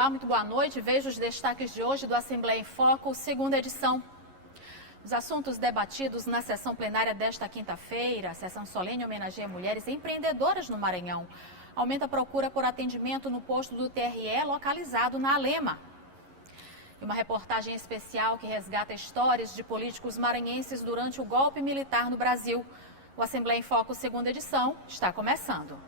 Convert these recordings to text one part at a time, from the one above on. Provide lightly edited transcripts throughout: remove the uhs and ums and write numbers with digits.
Olá, muito boa noite. Veja os destaques de hoje do Assembleia em Foco, segunda edição. Os assuntos debatidos na sessão plenária desta quinta-feira, a sessão solene homenageia mulheres empreendedoras no Maranhão. Aumenta a procura por atendimento no posto do TRE localizado na Alema. E uma reportagem especial que resgata histórias de políticos maranhenses durante o golpe militar no Brasil. O Assembleia em Foco, segunda edição, está começando.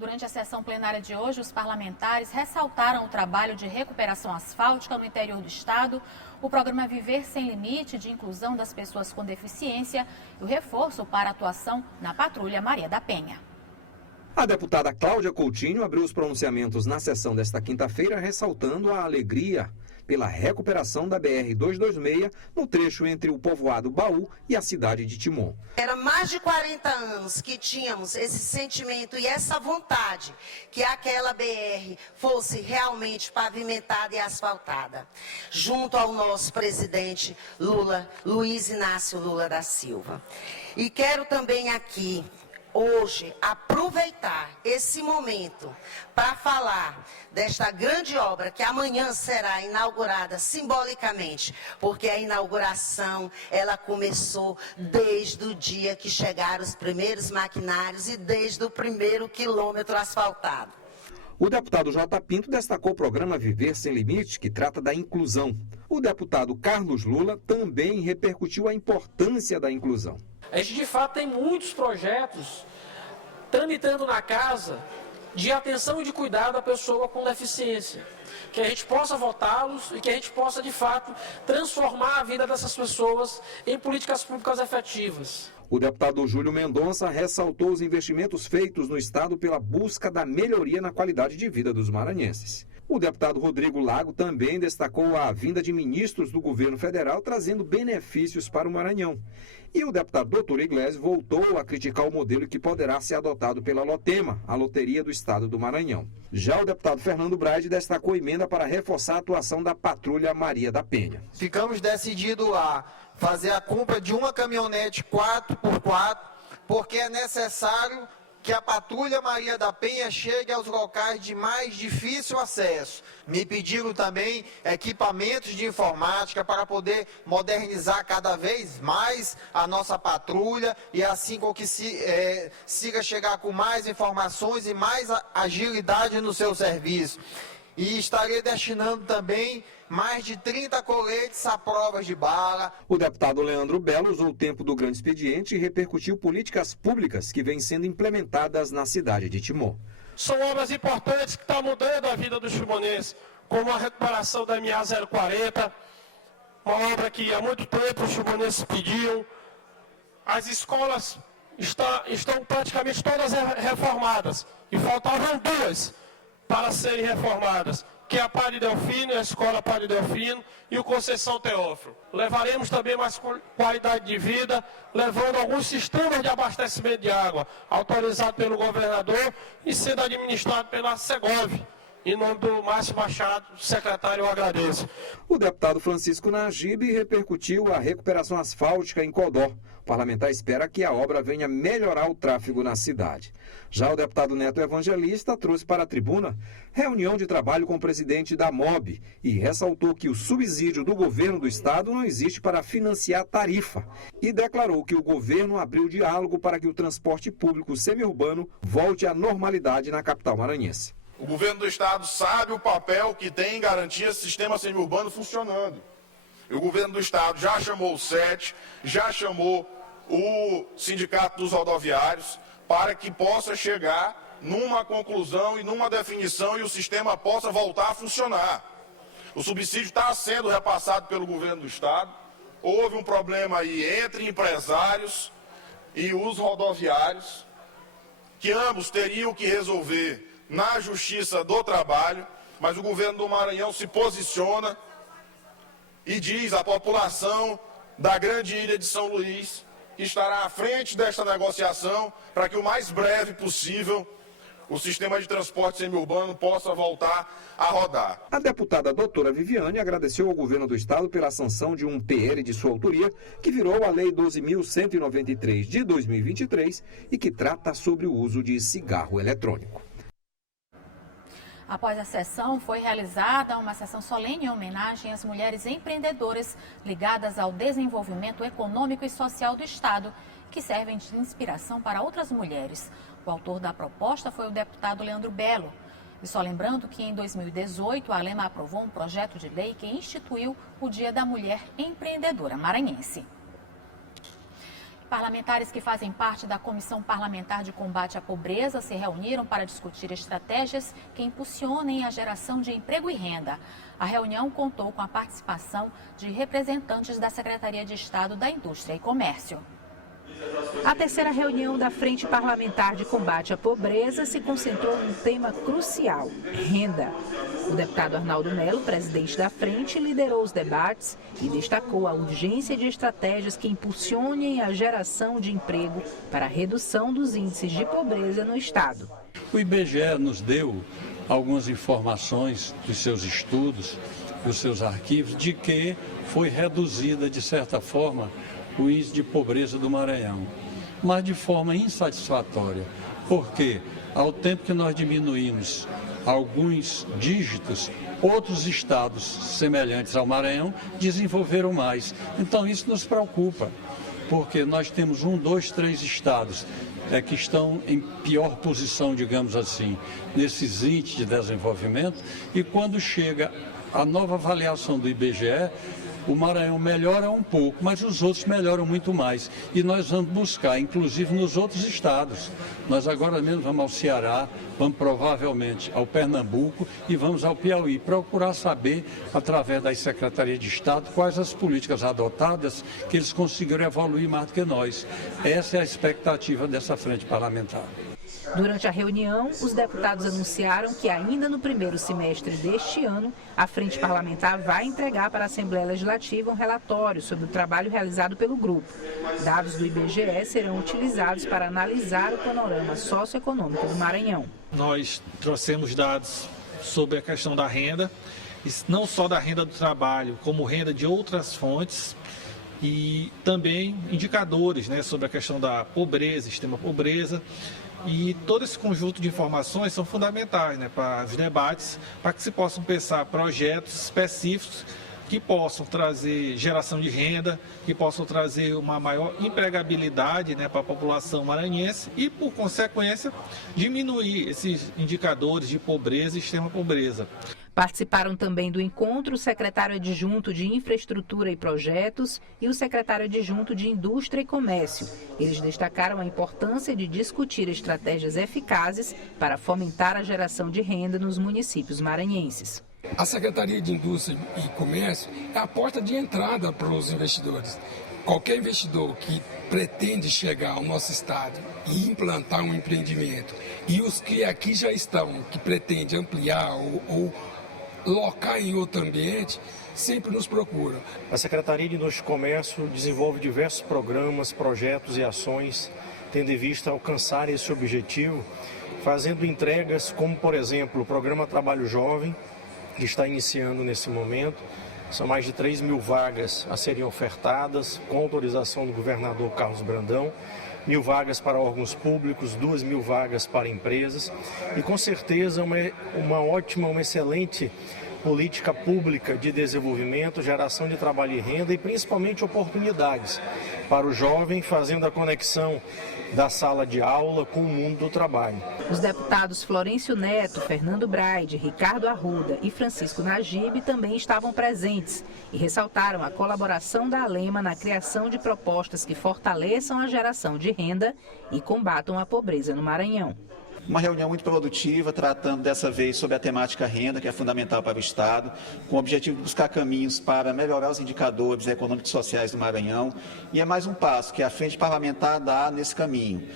Durante a sessão plenária de hoje, os parlamentares ressaltaram o trabalho de recuperação asfáltica no interior do estado, o programa Viver Sem Limite de inclusão das pessoas com deficiência e o reforço para a atuação na Patrulha Maria da Penha. A deputada Cláudia Coutinho abriu os pronunciamentos na sessão desta quinta-feira, ressaltando a alegria pela recuperação da BR-226 no trecho entre o povoado Baú e a cidade de Timon. Era mais de 40 anos que tínhamos esse sentimento e essa vontade que aquela BR fosse realmente pavimentada e asfaltada, junto ao nosso presidente Luiz Inácio Lula da Silva. E quero também aqui, hoje, aproveitar esse momento para falar desta grande obra que amanhã será inaugurada simbolicamente, porque a inauguração, ela começou desde o dia que chegaram os primeiros maquinários e desde o primeiro quilômetro asfaltado. O deputado J. Pinto destacou o programa Viver Sem Limite, que trata da inclusão. O deputado Carlos Lula também repercutiu a importância da inclusão. A gente, de fato, tem muitos projetos tramitando na casa de atenção e de cuidado à pessoa com deficiência. Que a gente possa votá-los e que a gente possa, de fato, transformar a vida dessas pessoas em políticas públicas efetivas. O deputado Júlio Mendonça ressaltou os investimentos feitos no estado pela busca da melhoria na qualidade de vida dos maranhenses. O deputado Rodrigo Lago também destacou a vinda de ministros do governo federal trazendo benefícios para o Maranhão. E o deputado Dr. Iglesias voltou a criticar o modelo que poderá ser adotado pela Lotema, a loteria do estado do Maranhão. Já o deputado Fernando Braide destacou emenda para reforçar a atuação da Patrulha Maria da Penha. Ficamos decididos a fazer a compra de uma caminhonete 4x4, porque é necessário que a Patrulha Maria da Penha chegue aos locais de mais difícil acesso. Me pediram também equipamentos de informática para poder modernizar cada vez mais a nossa patrulha e assim com que siga chegar com mais informações e mais agilidade no seu serviço. E estarei destinando também mais de 30 coletes a provas de bala. O deputado Leandro Belo usou o tempo do grande expediente e repercutiu políticas públicas que vêm sendo implementadas na cidade de Timon. São obras importantes que estão mudando a vida dos timonenses, como a recuperação da MA 040, uma obra que há muito tempo os timonenses pediam. As escolas estão praticamente todas reformadas e faltavam duas para serem reformadas, que é a Padre Delfino, a Escola Padre Delfino e o Conceição Teófilo. Levaremos também mais qualidade de vida, levando alguns sistemas de abastecimento de água, autorizado pelo governador e sendo administrado pela Segov. Em nome do Márcio Machado, secretário, eu agradeço. O deputado Francisco Nagibe repercutiu a recuperação asfáltica em Codó. O parlamentar espera que a obra venha melhorar o tráfego na cidade. Já o deputado Neto Evangelista trouxe para a tribuna reunião de trabalho com o presidente da MOB e ressaltou que o subsídio do governo do estado não existe para financiar tarifa e declarou que o governo abriu diálogo para que o transporte público semiurbano volte à normalidade na capital maranhense. O governo do estado sabe o papel que tem em garantir esse sistema semiurbano funcionando. E o governo do estado já chamou o SET, já chamou o Sindicato dos Rodoviários para que possa chegar numa conclusão e numa definição e o sistema possa voltar a funcionar. O subsídio está sendo repassado pelo governo do estado. Houve um problema aí entre empresários e os rodoviários, que ambos teriam que resolver na Justiça do Trabalho, mas o governo do Maranhão se posiciona e diz à população da grande ilha de São Luís que estará à frente desta negociação para que o mais breve possível o sistema de transporte semiurbano possa voltar a rodar. A deputada doutora Viviane agradeceu ao governo do estado pela sanção de um PL de sua autoria, que virou a Lei 12.193 de 2023 e que trata sobre o uso de cigarro eletrônico. Após a sessão, foi realizada uma sessão solene em homenagem às mulheres empreendedoras ligadas ao desenvolvimento econômico e social do estado, que servem de inspiração para outras mulheres. O autor da proposta foi o deputado Leandro Belo. E só lembrando que em 2018 a Alema aprovou um projeto de lei que instituiu o Dia da Mulher Empreendedora Maranhense. Parlamentares que fazem parte da Comissão Parlamentar de Combate à Pobreza se reuniram para discutir estratégias que impulsionem a geração de emprego e renda. A reunião contou com a participação de representantes da Secretaria de Estado da Indústria e Comércio. A terceira reunião da Frente Parlamentar de Combate à Pobreza se concentrou num tema crucial: renda. O deputado Arnaldo Melo, presidente da frente, liderou os debates e destacou a urgência de estratégias que impulsionem a geração de emprego para a redução dos índices de pobreza no estado. O IBGE nos deu algumas informações dos seus estudos, dos seus arquivos, de que foi reduzida, de certa forma, o índice de pobreza do Maranhão, mas de forma insatisfatória, porque ao tempo que nós diminuímos alguns dígitos, outros estados semelhantes ao Maranhão desenvolveram mais. Então isso nos preocupa, porque nós temos 1, 2, 3 estados que estão em pior posição, digamos assim, nesses índices de desenvolvimento, e quando chega a nova avaliação do IBGE, o Maranhão melhora um pouco, mas os outros melhoram muito mais. E nós vamos buscar, inclusive nos outros estados. Nós agora mesmo vamos ao Ceará, vamos provavelmente ao Pernambuco e vamos ao Piauí, procurar saber, através das secretarias de Estado, quais as políticas adotadas que eles conseguiram evoluir mais do que nós. Essa é a expectativa dessa frente parlamentar. Durante a reunião, os deputados anunciaram que ainda no primeiro semestre deste ano, a Frente Parlamentar vai entregar para a Assembleia Legislativa um relatório sobre o trabalho realizado pelo grupo. Dados do IBGE serão utilizados para analisar o panorama socioeconômico do Maranhão. Nós trouxemos dados sobre a questão da renda, não só da renda do trabalho, como renda de outras fontes, e também indicadores, sobre a questão da pobreza, extrema pobreza. E todo esse conjunto de informações são fundamentais para os debates, para que se possam pensar projetos específicos que possam trazer geração de renda, que possam trazer uma maior empregabilidade para a população maranhense e, por consequência, diminuir esses indicadores de pobreza e extrema pobreza. Participaram também do encontro o secretário adjunto de Infraestrutura e Projetos e o secretário adjunto de Indústria e Comércio. Eles destacaram a importância de discutir estratégias eficazes para fomentar a geração de renda nos municípios maranhenses. A Secretaria de Indústria e Comércio é a porta de entrada para os investidores. Qualquer investidor que pretende chegar ao nosso estado e implantar um empreendimento, e os que aqui já estão, que pretendem ampliar ou locar em outro ambiente, sempre nos procuram. A Secretaria de Indústria e Comércio desenvolve diversos programas, projetos e ações, tendo em vista alcançar esse objetivo, fazendo entregas como, por exemplo, o Programa Trabalho Jovem, que está iniciando nesse momento. São mais de 3 mil vagas a serem ofertadas, com autorização do governador Carlos Brandão, 1.000 vagas para órgãos públicos, 2.000 vagas para empresas, e com certeza uma excelente política pública de desenvolvimento, geração de trabalho e renda e principalmente oportunidades para o jovem, fazendo a conexão da sala de aula com o mundo do trabalho. Os deputados Florencio Neto, Fernando Braide, Ricardo Arruda e Francisco Najib também estavam presentes e ressaltaram a colaboração da Alema na criação de propostas que fortaleçam a geração de renda e combatam a pobreza no Maranhão. Uma reunião muito produtiva, tratando dessa vez sobre a temática renda, que é fundamental para o Estado, com o objetivo de buscar caminhos para melhorar os indicadores econômicos e sociais do Maranhão. E é mais um passo que a Frente Parlamentar dá nesse caminho.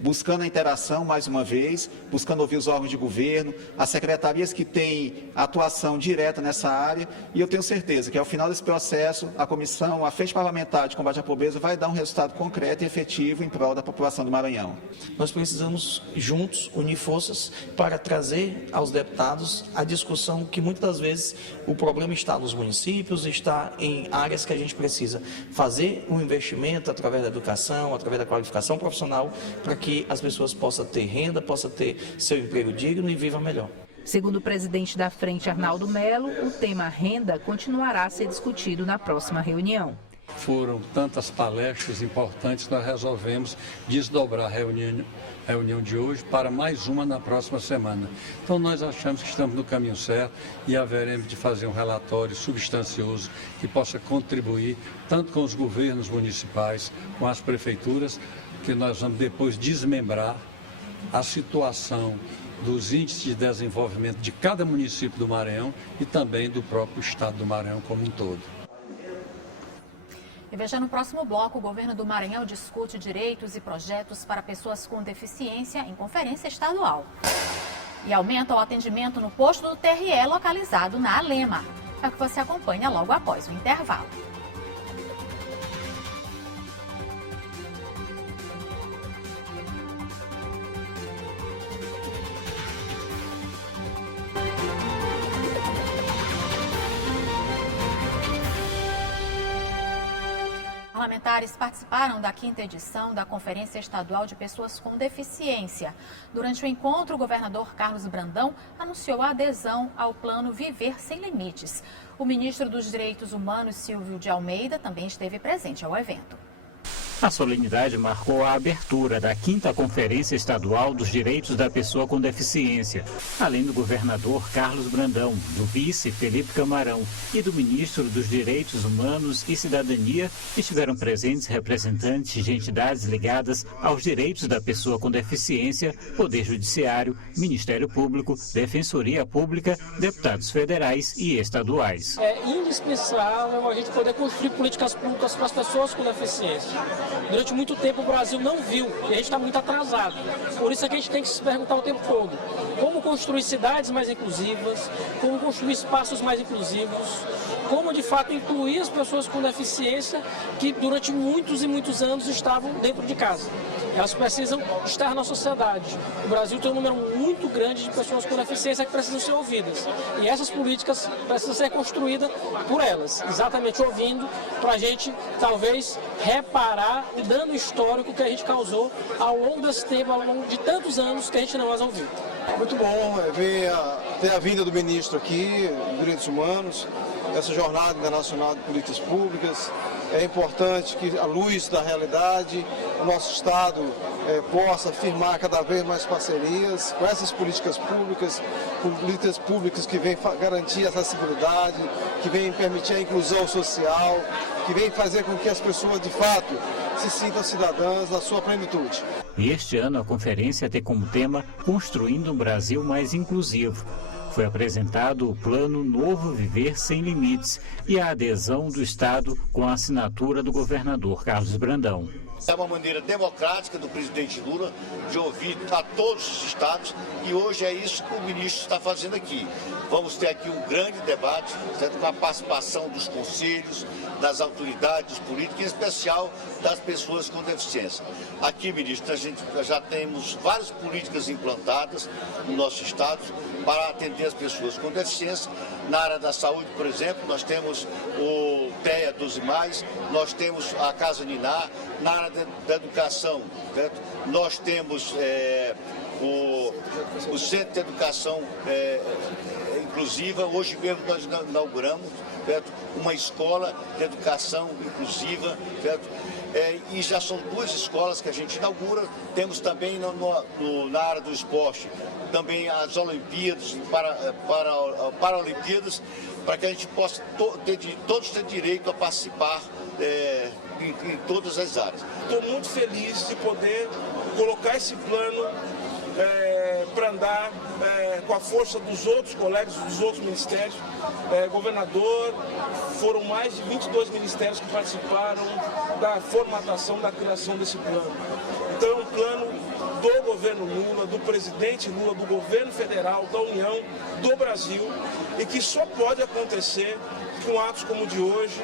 buscando a interação, mais uma vez, buscando ouvir os órgãos de governo, as secretarias que têm atuação direta nessa área, e eu tenho certeza que ao final desse processo, a comissão, a Frente Parlamentar de Combate à Pobreza vai dar um resultado concreto e efetivo em prol da população do Maranhão. Nós precisamos, juntos, unir forças para trazer aos deputados a discussão que muitas das vezes o problema está nos municípios, está em áreas que a gente precisa fazer um investimento através da educação, através da qualificação profissional, para que as pessoas possam ter renda, possam ter seu emprego digno e vivam melhor. Segundo o presidente da Frente, Arnaldo Melo, o tema renda continuará a ser discutido na próxima reunião. Foram tantas palestras importantes que nós resolvemos desdobrar a reunião de hoje para mais uma na próxima semana. Então nós achamos que estamos no caminho certo e haveremos de fazer um relatório substancioso que possa contribuir tanto com os governos municipais, com as prefeituras, que nós vamos depois desmembrar a situação dos índices de desenvolvimento de cada município do Maranhão e também do próprio estado do Maranhão como um todo. E veja, no próximo bloco, o governo do Maranhão discute direitos e projetos para pessoas com deficiência em conferência estadual. E aumenta o atendimento no posto do TRE localizado na Alema. É o que você acompanha logo após o intervalo. Parlamentares participaram da 5ª edição da Conferência Estadual de Pessoas com Deficiência. Durante o encontro, o governador Carlos Brandão anunciou a adesão ao plano Viver Sem Limites. O ministro dos Direitos Humanos, Silvio de Almeida, também esteve presente ao evento. A solenidade marcou a abertura da 5ª Conferência Estadual dos Direitos da Pessoa com Deficiência. Além do governador Carlos Brandão, do vice Felipe Camarão e do ministro dos Direitos Humanos e Cidadania, estiveram presentes representantes de entidades ligadas aos direitos da pessoa com deficiência, Poder Judiciário, Ministério Público, Defensoria Pública, deputados federais e estaduais. É indispensável a gente poder construir políticas públicas para as pessoas com deficiência. Durante muito tempo o Brasil não viu e a gente está muito atrasado. Por isso é que a gente tem que se perguntar o tempo todo como construir cidades mais inclusivas, como construir espaços mais inclusivos, como de fato incluir as pessoas com deficiência que durante muitos e muitos anos estavam dentro de casa. Elas precisam estar na sociedade. O Brasil tem um número muito grande de pessoas com deficiência que precisam ser ouvidas. E essas políticas precisam ser construídas por elas, exatamente ouvindo, para a gente talvez reparar o dano histórico que a gente causou ao longo desse tempo, ao longo de tantos anos que a gente não as ouviu. Muito bom ver ter a vinda do ministro aqui, Direitos Humanos, essa jornada internacional de políticas públicas. É importante que, à luz da realidade, o nosso Estado possa firmar cada vez mais parcerias com essas políticas públicas que vêm garantir a acessibilidade, que vêm permitir a inclusão social, que vêm fazer com que as pessoas, de fato, se sintam cidadãs na sua plenitude. E este ano a conferência tem como tema Construindo um Brasil Mais Inclusivo. Foi apresentado o Plano Novo Viver Sem Limites e a adesão do Estado com a assinatura do governador Carlos Brandão. É uma maneira democrática do presidente Lula de ouvir a todos os estados e hoje é isso que o ministro está fazendo aqui. Vamos ter aqui um grande debate, certo? Com a participação dos conselhos, das autoridades políticas, em especial das pessoas com deficiência. Aqui, ministro, a gente já temos várias políticas implantadas no nosso estado para atender as pessoas com deficiência. Na área da saúde, por exemplo, nós temos o TEA 12+, nós temos a Casa Niná. Na área da educação, certo? Nós temos o Centro de Educação Inclusiva. Hoje mesmo nós inauguramos, certo? Uma escola de educação inclusiva, certo? E já são 2 escolas que a gente inaugura. Temos também na área do esporte, também as Olimpíadas, Paralimpíadas, para que a gente possa todos ter direito a participar em todas as áreas. Estou muito feliz de poder colocar esse plano para andar com a força dos outros colegas, dos outros ministérios. Governador, foram mais de 22 ministérios que participaram da formatação, da criação desse plano. Então é um plano do governo Lula, do presidente Lula, do governo federal, da União, do Brasil, e que só pode acontecer com atos como o de hoje,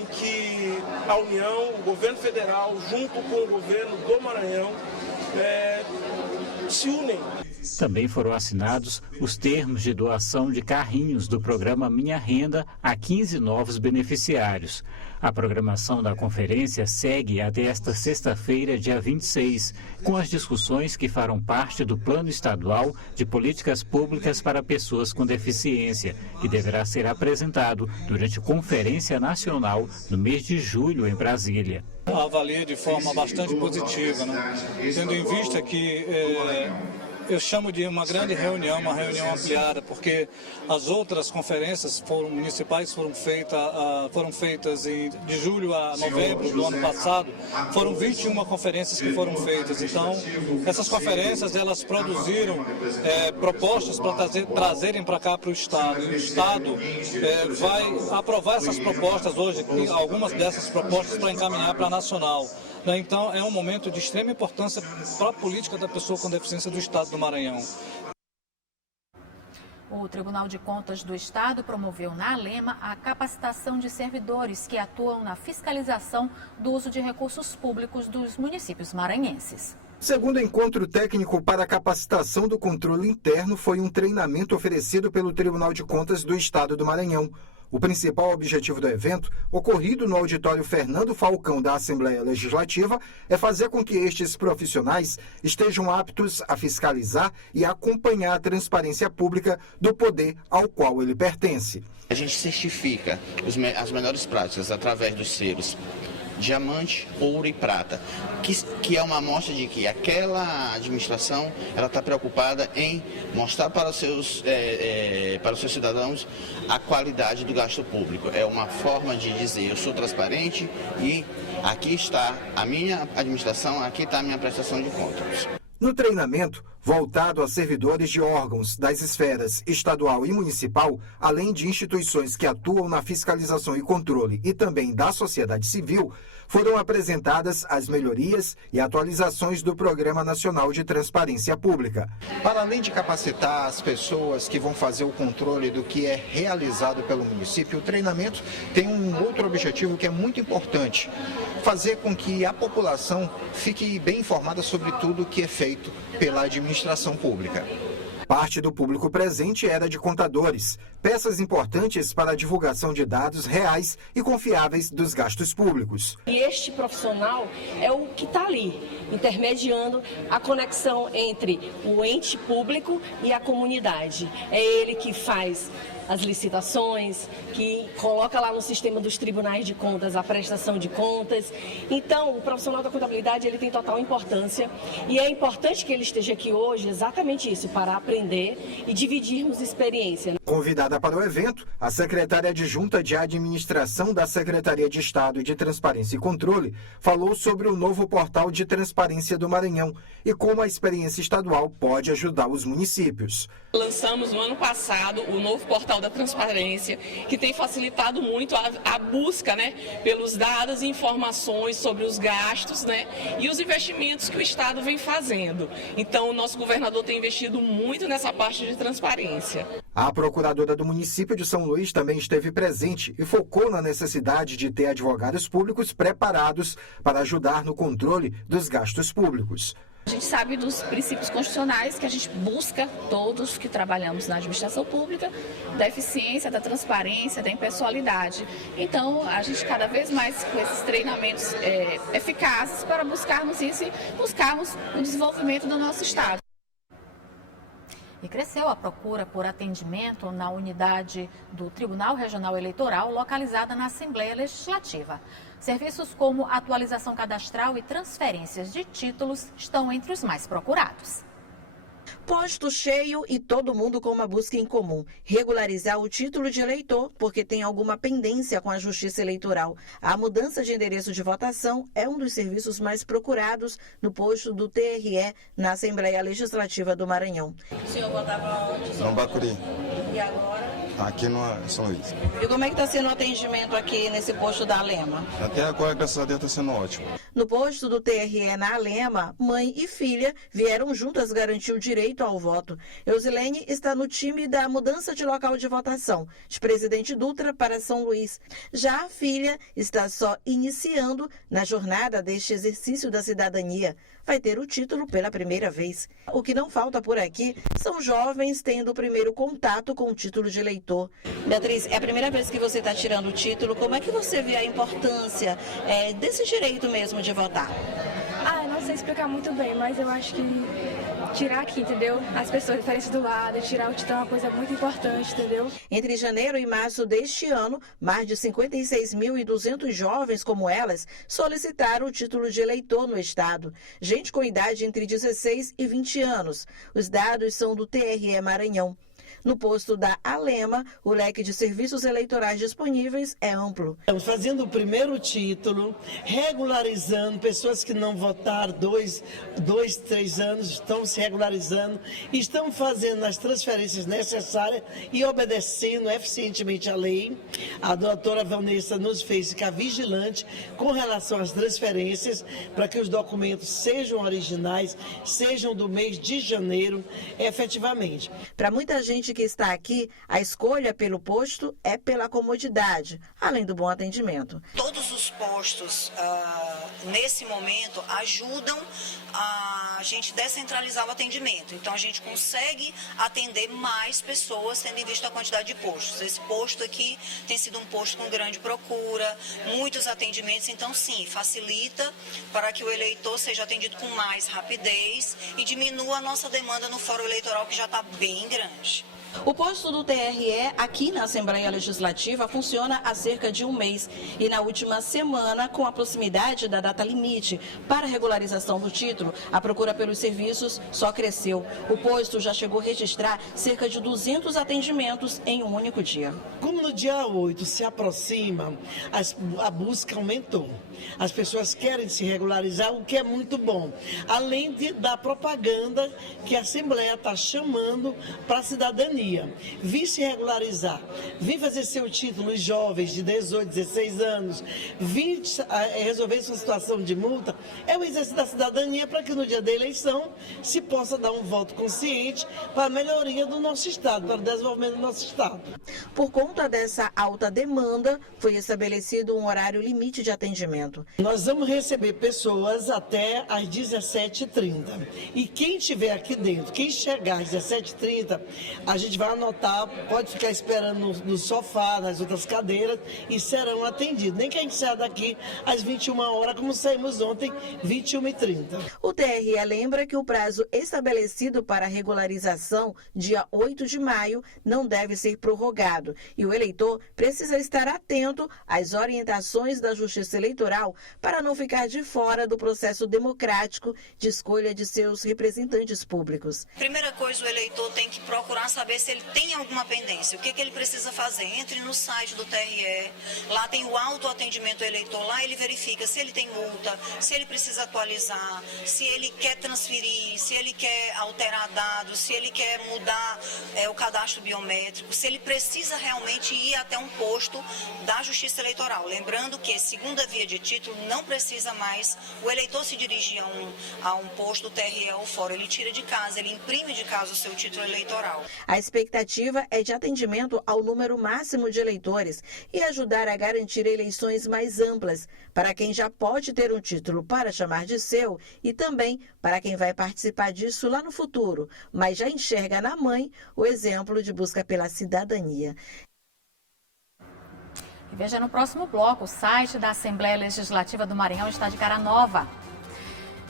em que a União, o governo federal, junto com o governo do Maranhão, se unem. Também foram assinados os termos de doação de carrinhos do programa Minha Renda a 15 novos beneficiários. A programação da conferência segue até esta sexta-feira, dia 26, com as discussões que farão parte do Plano Estadual de Políticas Públicas para Pessoas com Deficiência, que deverá ser apresentado durante Conferência Nacional no mês de julho em Brasília. Avalia de forma bastante positiva, né? Tendo em vista que eu chamo de uma grande reunião, uma reunião ampliada, porque as outras conferências municipais foram feitas de julho a novembro do ano passado, foram 21 conferências que foram feitas. Então, essas conferências, elas produziram propostas para trazerem para cá para o Estado. O Estado vai aprovar essas propostas hoje, algumas dessas propostas para encaminhar para a Nacional. Então, é um momento de extrema importância para a política da pessoa com deficiência do Estado do Maranhão. O Tribunal de Contas do Estado promoveu na Alema a capacitação de servidores que atuam na fiscalização do uso de recursos públicos dos municípios maranhenses. Segundo o encontro técnico para a capacitação do controle interno, foi um treinamento oferecido pelo Tribunal de Contas do Estado do Maranhão. O principal objetivo do evento, ocorrido no auditório Fernando Falcão da Assembleia Legislativa, é fazer com que estes profissionais estejam aptos a fiscalizar e acompanhar a transparência pública do poder ao qual ele pertence. A gente certifica as melhores práticas através dos selos diamante, ouro e prata, que é uma amostra de que aquela administração ela está preocupada em mostrar para os seus cidadãos a qualidade do gasto público. É uma forma de dizer, eu sou transparente e aqui está a minha administração, aqui está a minha prestação de contas. No treinamento, voltado a servidores de órgãos das esferas estadual e municipal, além de instituições que atuam na fiscalização e controle e também da sociedade civil, foram apresentadas as melhorias e atualizações do Programa Nacional de Transparência Pública. Para além de capacitar as pessoas que vão fazer o controle do que é realizado pelo município, o treinamento tem um outro objetivo que é muito importante: fazer com que a população fique bem informada sobre tudo o que é feito pela administração pública. Parte do público presente era de contadores, peças importantes para a divulgação de dados reais e confiáveis dos gastos públicos. E este profissional é o que está ali, intermediando a conexão entre o ente público e a comunidade. É ele que faz as licitações, que coloca lá no sistema dos tribunais de contas a prestação de contas. Então, o profissional da contabilidade ele tem total importância e é importante que ele esteja aqui hoje exatamente isso, para aprender e dividirmos experiência. Convidada para o evento, a secretária adjunta de administração da Secretaria de Estado de Transparência e Controle falou sobre o novo portal de transparência do Maranhão e como a experiência estadual pode ajudar os municípios. Lançamos no ano passado o novo portal da transparência, que tem facilitado muito a busca, pelos dados e informações sobre os gastos, e os investimentos que o Estado vem fazendo. Então, o nosso governador tem investido muito nessa parte de transparência. A procuradora do município de São Luís também esteve presente e focou na necessidade de ter advogados públicos preparados para ajudar no controle dos gastos públicos. A gente sabe dos princípios constitucionais que a gente busca, todos que trabalhamos na administração pública, da eficiência, da transparência, da impessoalidade. Então, a gente cada vez mais com esses treinamentos eficazes para buscarmos isso e buscarmos o desenvolvimento do nosso Estado. E cresceu a procura por atendimento na unidade do Tribunal Regional Eleitoral, localizada na Assembleia Legislativa. Serviços como atualização cadastral e transferências de títulos estão entre os mais procurados. Posto cheio e todo mundo com uma busca em comum. Regularizar o título de eleitor porque tem alguma pendência com a Justiça Eleitoral. A mudança de endereço de votação é um dos serviços mais procurados no posto do TRE na Assembleia Legislativa do Maranhão. O senhor votava onde? No Bacuri. E agora? aqui no São Luís. E como é que está sendo o atendimento aqui nesse posto da Alema? Até agora, graças a Deus, está sendo ótimo. No posto do TRE na Alema, mãe e filha vieram juntas garantir o direito ao voto. Eusilene está no time da mudança de local de votação, de Presidente Dutra para São Luís. Já a filha está só iniciando na jornada deste exercício da cidadania. Vai ter o título pela primeira vez. O que não falta por aqui são jovens tendo o primeiro contato com o título de eleitor. Beatriz, é a primeira vez que você está tirando o título. Como é que você vê a importância desse direito mesmo de votar? Eu não sei explicar muito bem, mas eu acho que tirar aqui, entendeu? As pessoas diferentes do lado, tirar o título é uma coisa muito importante, entendeu? Entre janeiro e março deste ano, mais de 56.200 jovens como elas solicitaram o título de eleitor no estado. Gente com idade entre 16 e 20 anos. Os dados são do TRE Maranhão. No posto da Alema, o leque de serviços eleitorais disponíveis é amplo. Estamos fazendo o primeiro título, regularizando pessoas que não votaram 2, 3 anos, estão se regularizando, estão fazendo as transferências necessárias e obedecendo eficientemente a lei. A doutora Vanessa nos fez ficar vigilante com relação às transferências para que os documentos sejam originais, sejam do mês de janeiro, efetivamente. Para muita gente que está aqui, a escolha pelo posto é pela comodidade, além do bom atendimento. Todos os postos, nesse momento, ajudam a gente descentralizar o atendimento. Então, a gente consegue atender mais pessoas, tendo em vista a quantidade de postos. Esse posto aqui tem sido um posto com grande procura, muitos atendimentos. Então, sim, facilita para que o eleitor seja atendido com mais rapidez e diminua a nossa demanda no fórum eleitoral, que já está bem grande. O posto do TRE aqui na Assembleia Legislativa funciona há cerca de um mês e na última semana, com a proximidade da data limite para a regularização do título, a procura pelos serviços só cresceu. O posto já chegou a registrar cerca de 200 atendimentos em um único dia. Como no dia 8 se aproxima, a busca aumentou. As pessoas querem se regularizar, o que é muito bom. Além da propaganda que a Assembleia está chamando para a cidadania. Vim se regularizar, vim fazer seu título, os jovens de 18, 16 anos, vim resolver sua situação de multa, é o exercício da cidadania para que no dia da eleição se possa dar um voto consciente para a melhoria do nosso Estado, para o desenvolvimento do nosso Estado. Por conta dessa alta demanda, foi estabelecido um horário limite de atendimento. Nós vamos receber pessoas até às 17h30. E quem estiver aqui dentro, quem chegar às 17h30, a gente vai anotar, pode ficar esperando no sofá, nas outras cadeiras e serão atendidos. Nem que a gente saia daqui às 21 horas, como saímos ontem, 21h30. O TRE lembra que o prazo estabelecido para a regularização, dia 8 de maio, não deve ser prorrogado e o eleitor precisa estar atento às orientações da Justiça Eleitoral para não ficar de fora do processo democrático de escolha de seus representantes públicos. Primeira coisa, o eleitor tem que procurar saber se ele tem alguma pendência, o que ele precisa fazer. Entre no site do TRE, lá tem o autoatendimento eleitor, lá ele verifica se ele tem multa, se ele precisa atualizar, se ele quer transferir, se ele quer alterar dados, se ele quer mudar o cadastro biométrico, se ele precisa realmente ir até um posto da Justiça Eleitoral. Lembrando que segunda via de título não precisa mais o eleitor se dirigir a um posto do TRE ou fora, ele tira de casa, ele imprime de casa o seu título eleitoral. A expectativa é de atendimento ao número máximo de eleitores e ajudar a garantir eleições mais amplas para quem já pode ter um título para chamar de seu e também para quem vai participar disso lá no futuro, mas já enxerga na mãe o exemplo de busca pela cidadania. E veja no próximo bloco, o site da Assembleia Legislativa do Maranhão está de cara nova.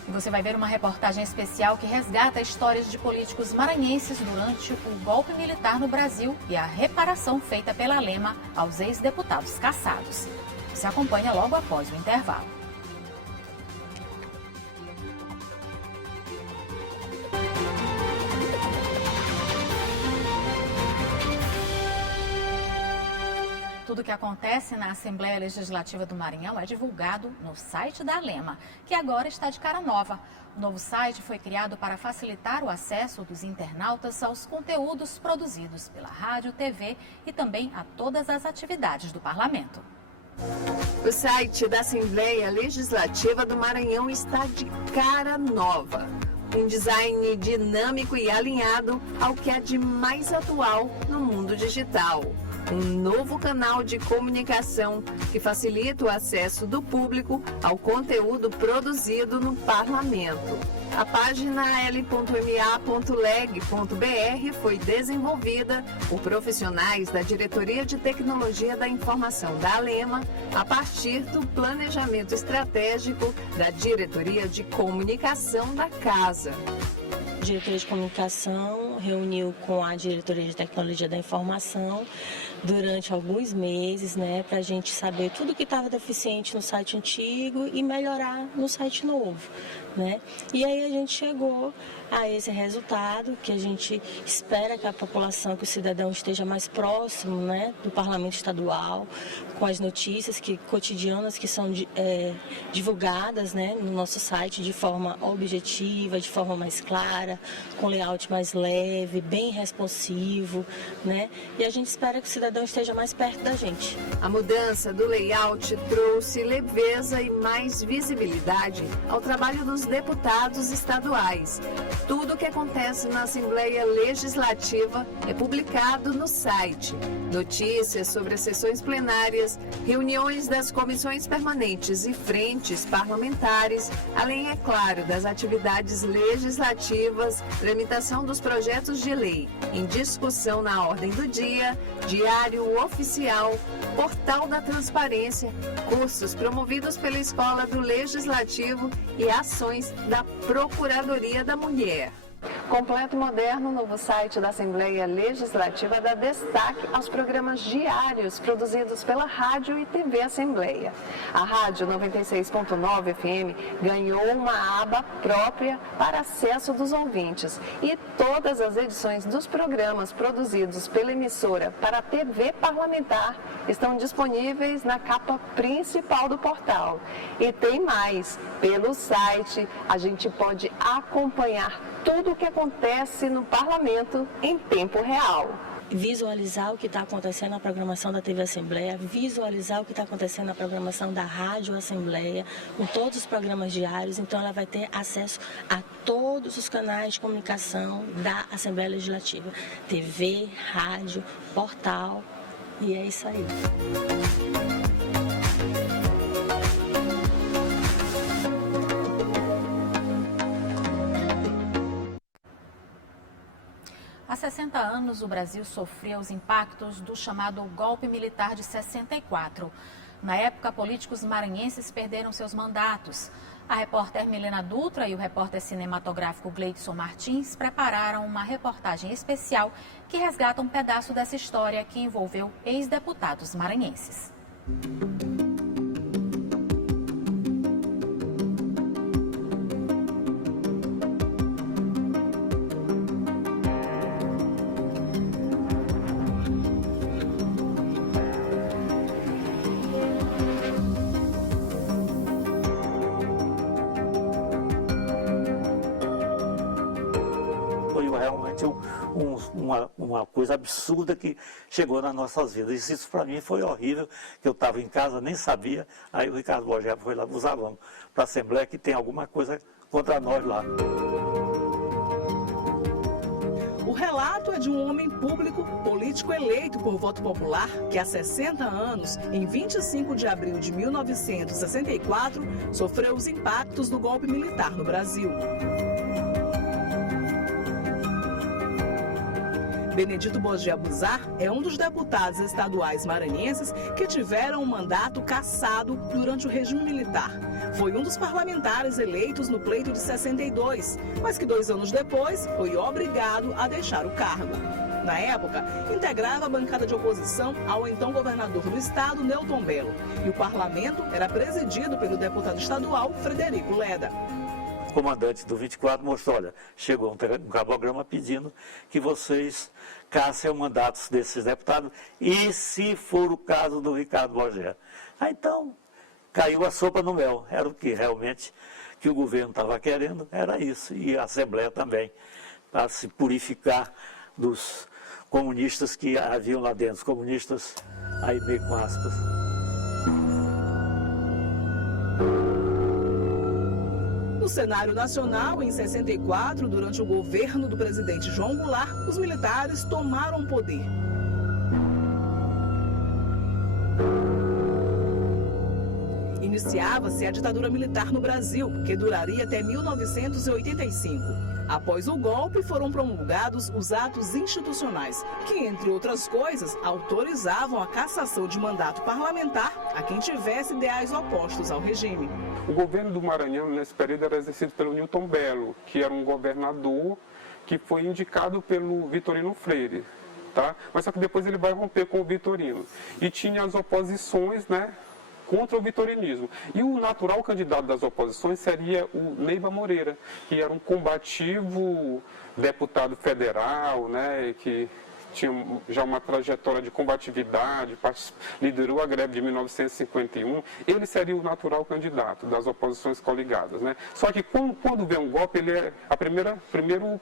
E você vai ver uma reportagem especial que resgata histórias de políticos maranhenses durante o golpe militar no Brasil e a reparação feita pela Alema aos ex-deputados caçados. Você acompanha logo após o intervalo. Tudo Tudo o que acontece na Assembleia Legislativa do Maranhão é divulgado no site da Alema, que agora está de cara nova. O novo site foi criado para facilitar o acesso dos internautas aos conteúdos produzidos pela rádio, TV e também a todas as atividades do parlamento. O site da Assembleia Legislativa do Maranhão está de cara nova. Um design dinâmico e alinhado ao que há de mais atual no mundo digital. Um novo canal de comunicação que facilita o acesso do público ao conteúdo produzido no parlamento. A página l.ma.leg.br foi desenvolvida por profissionais da Diretoria de Tecnologia da Informação da Alema, a partir do planejamento estratégico da Diretoria de Comunicação da Casa. A diretoria de comunicação reuniu com a diretoria de tecnologia da informação durante alguns meses, para a gente saber tudo que estava deficiente no site antigo e melhorar no site novo, E aí a gente chegou a esse resultado, que a gente espera que a população, que o cidadão esteja mais próximo, do parlamento estadual, com as notícias cotidianas que são divulgadas, no nosso site de forma objetiva, de forma mais clara, com layout mais leve, bem responsivo, E a gente espera que o cidadão esteja mais perto da gente. A mudança do layout trouxe leveza e mais visibilidade ao trabalho dos deputados estaduais. Tudo o que acontece na Assembleia Legislativa é publicado no site. Notícias sobre as sessões plenárias, reuniões das comissões permanentes e frentes parlamentares, além, é claro, das atividades legislativas, tramitação dos projetos de lei, em discussão na ordem do dia, diário oficial, portal da transparência, cursos promovidos pela Escola do Legislativo e ações da Procuradoria da Mulher. Completo e moderno, o novo site da Assembleia Legislativa dá destaque aos programas diários produzidos pela Rádio e TV Assembleia. A Rádio 96.9 FM ganhou uma aba própria para acesso dos ouvintes e todas as edições dos programas produzidos pela emissora para a TV parlamentar estão disponíveis na capa principal do portal. E tem mais, pelo site a gente pode acompanhar tudo o que acontece no parlamento em tempo real. Visualizar o que está acontecendo na programação da TV Assembleia, visualizar o que está acontecendo na programação da Rádio Assembleia, com todos os programas diários. Então ela vai ter acesso a todos os canais de comunicação da Assembleia Legislativa. TV, rádio, portal, e é isso aí. Há 60 anos, o Brasil sofreu os impactos do chamado golpe militar de 64. Na época, políticos maranhenses perderam seus mandatos. A repórter Milena Dutra e o repórter cinematográfico Gleidson Martins prepararam uma reportagem especial que resgata um pedaço dessa história que envolveu ex-deputados maranhenses. Uma coisa absurda que chegou nas nossas vidas. Isso para mim foi horrível, que eu estava em casa, nem sabia. Aí o Ricardo Borges foi lá, nos alunos, para a Assembleia, que tem alguma coisa contra nós lá. O relato é de um homem público, político eleito por voto popular, que há 60 anos, em 25 de abril de 1964, sofreu os impactos do golpe militar no Brasil. Benedito Borges de Abusar é um dos deputados estaduais maranhenses que tiveram o mandato cassado durante o regime militar. Foi um dos parlamentares eleitos no pleito de 62, mas que 2 anos depois foi obrigado a deixar o cargo. Na época, integrava a bancada de oposição ao então governador do estado, Newton Bello, e o parlamento era presidido pelo deputado estadual Frederico Leda. comandante do 24 mostrou, olha, chegou um cabograma pedindo que vocês cassem mandatos desses deputados, e se for o caso do Ricardo Bogé. Então, caiu a sopa no mel, era o que realmente que o governo estava querendo, era isso, e a Assembleia também, para se purificar dos comunistas que haviam lá dentro, os comunistas, aí meio com aspas. No cenário nacional, em 64, durante o governo do presidente João Goulart, os militares tomaram o poder. Iniciava-se a ditadura militar no Brasil, que duraria até 1985. Após o golpe, foram promulgados os atos institucionais, que, entre outras coisas, autorizavam a cassação de mandato parlamentar a quem tivesse ideais opostos ao regime. O governo do Maranhão, nesse período, era exercido pelo Newton Bello, que era um governador que foi indicado pelo Vitorino Freire, tá? Mas só que depois ele vai romper com o Vitorino. E tinha as oposições, né, contra o vitorinismo. E o natural candidato das oposições seria o Neiva Moreira, que era um combativo deputado federal, né, que tinha já uma trajetória de combatividade, liderou a greve de 1951, ele seria o natural candidato das oposições coligadas, né? Só que quando vem um golpe, ele é primeiro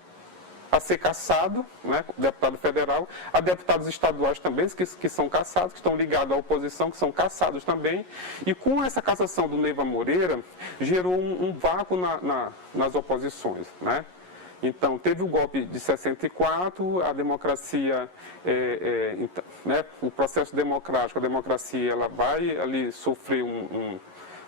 a ser cassado, né, deputado federal, há deputados estaduais também que são cassados, que estão ligados à oposição, que são cassados também, e com essa cassação do Neiva Moreira, gerou um vácuo nas oposições, né? Então, teve o golpe de 64, a democracia, né, o processo democrático, a democracia, ela vai ali sofrer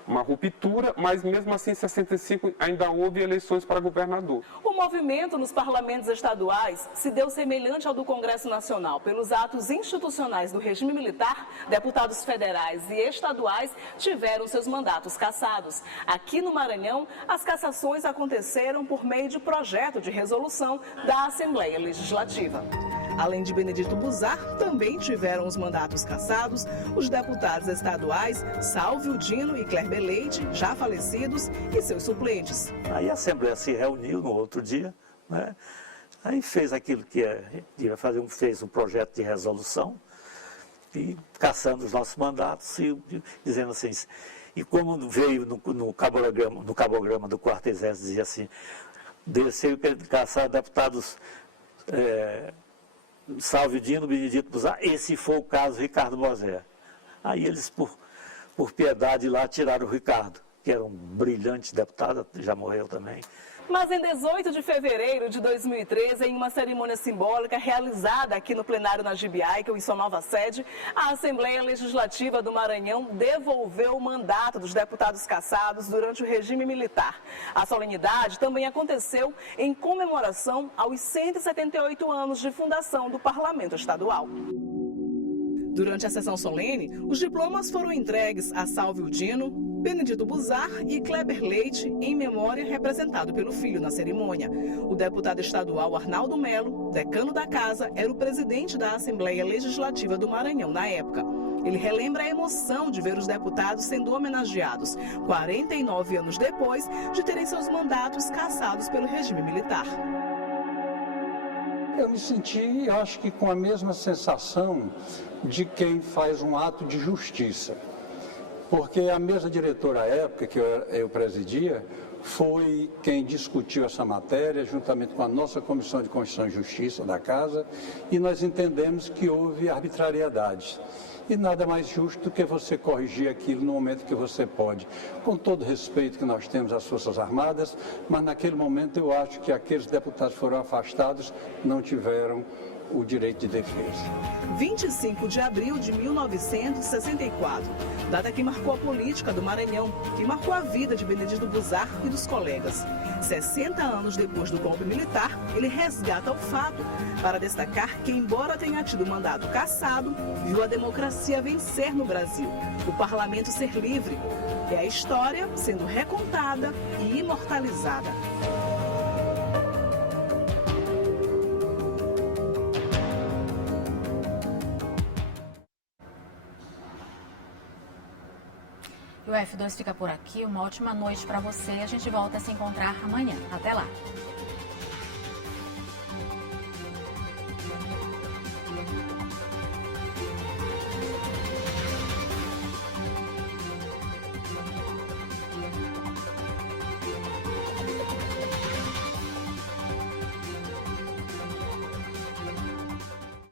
uma ruptura, mas mesmo assim, em 65, ainda houve eleições para governador. O movimento nos parlamentos estaduais se deu semelhante ao do Congresso Nacional. Pelos atos institucionais do regime militar, deputados federais e estaduais tiveram seus mandatos cassados. Aqui no Maranhão, as cassações aconteceram por meio de projeto de resolução da Assembleia Legislativa. Além de Benedito Buzar, também tiveram os mandatos cassados os deputados estaduais Sálvio Dino e Clerber Leite, já falecidos, e seus suplentes. Aí a Assembleia se reuniu no outro dia, né? Aí fez aquilo que ia fazer, fez um projeto de resolução, e cassando os nossos mandatos, e dizendo assim, e como veio no cabograma do quarto exército, dizia assim, desceu e caçar deputados Sálvio Dino, Benedito Buzar, e se for o caso, Ricardo Bogé. Aí eles, por piedade, lá tiraram o Ricardo, que era um brilhante deputado, já morreu também. Mas em 18 de fevereiro de 2013, em uma cerimônia simbólica realizada aqui no plenário Najib Aikel, em sua nova sede, a Assembleia Legislativa do Maranhão devolveu o mandato dos deputados cassados durante o regime militar. A solenidade também aconteceu em comemoração aos 178 anos de fundação do Parlamento Estadual. Durante a sessão solene, os diplomas foram entregues a Sálvio Dino, Benedito Buzar e Clerber Leite, em memória representado pelo filho na cerimônia. O deputado estadual Arnaldo Melo, decano da casa, era o presidente da Assembleia Legislativa do Maranhão na época. Ele relembra a emoção de ver os deputados sendo homenageados, 49 anos depois de terem seus mandatos cassados pelo regime militar. Eu me senti, acho que com a mesma sensação de quem faz um ato de justiça. Porque a mesa diretora à época, que eu presidia, foi quem discutiu essa matéria, juntamente com a nossa Comissão de Constituição e Justiça da Casa, e nós entendemos que houve arbitrariedade. E nada mais justo do que você corrigir aquilo no momento que você pode. Com todo respeito que nós temos às Forças Armadas, mas naquele momento eu acho que aqueles deputados que foram afastados não tiveram o direito de defesa. 25 de abril de 1964, data que marcou a política do Maranhão, que marcou a vida de Benedito Buzar e dos colegas. 60 anos depois do golpe militar, ele resgata o fato para destacar que, embora tenha tido mandato cassado, viu a democracia vencer no Brasil, o parlamento ser livre, e a história sendo recontada e imortalizada. E o F2 fica por aqui. Uma ótima noite para você. A gente volta a se encontrar amanhã. Até lá.